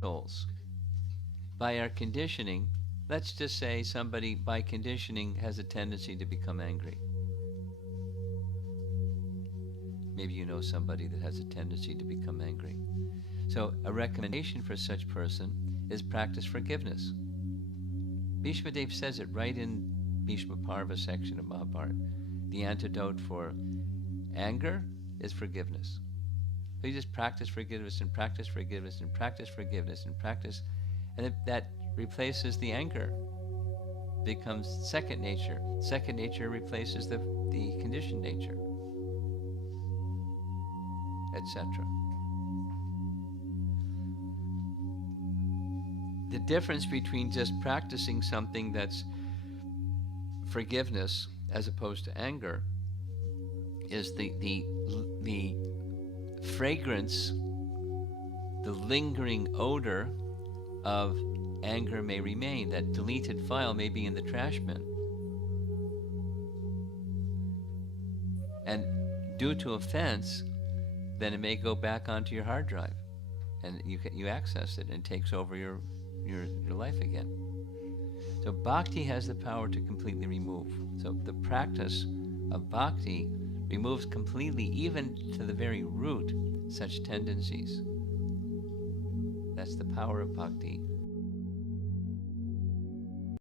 souls. By our conditioning, let's just say somebody by conditioning has a tendency to become angry. Maybe you know somebody that has a tendency to become angry. So a recommendation for such person is practice forgiveness. Bhishma Dev says it right in Bhishma Parva section of Mahabharata. The antidote for anger is forgiveness. So you just practice forgiveness and practice forgiveness and practice forgiveness and practice, and that replaces the anger. Becomes second nature. Second nature replaces the conditioned nature, etc. The difference between just practicing something that's forgiveness as opposed to anger is the fragrance, the lingering odor of anger may remain. That deleted file may be in the trash bin. And due to offense, then it may go back onto your hard drive, and you access it, and it takes over your life again. So bhakti has the power to completely remove. So the practice of bhakti removes completely, even to the very root, such tendencies. That's the power of bhakti.